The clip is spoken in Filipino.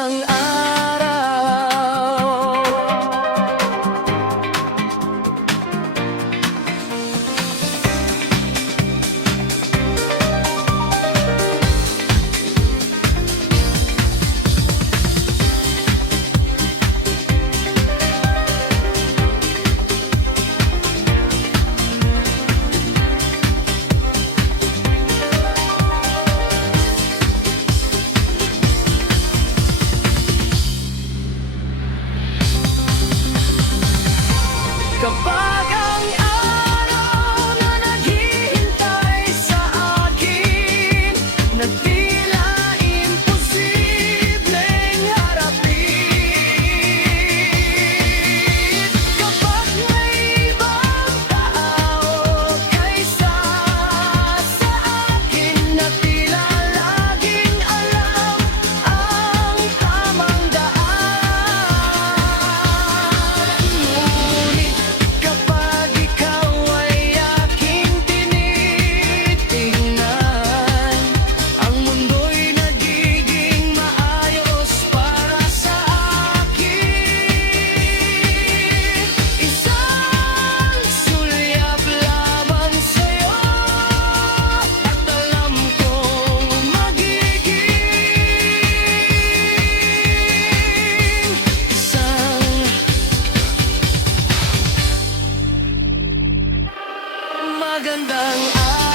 magandang araw. Kapag ang araw na naghihintay sa akin na tila imposibleng harapin, kapag may ibang tao kaysa sa akin na tila laging alam ang tamang daan, ngunit kapag ikaw ay aking tinitingnan, ang mundo'y nagiging maayos para sa akin. Isang sulyap lamang sa'yo at alam kong magiging isang magandang araw.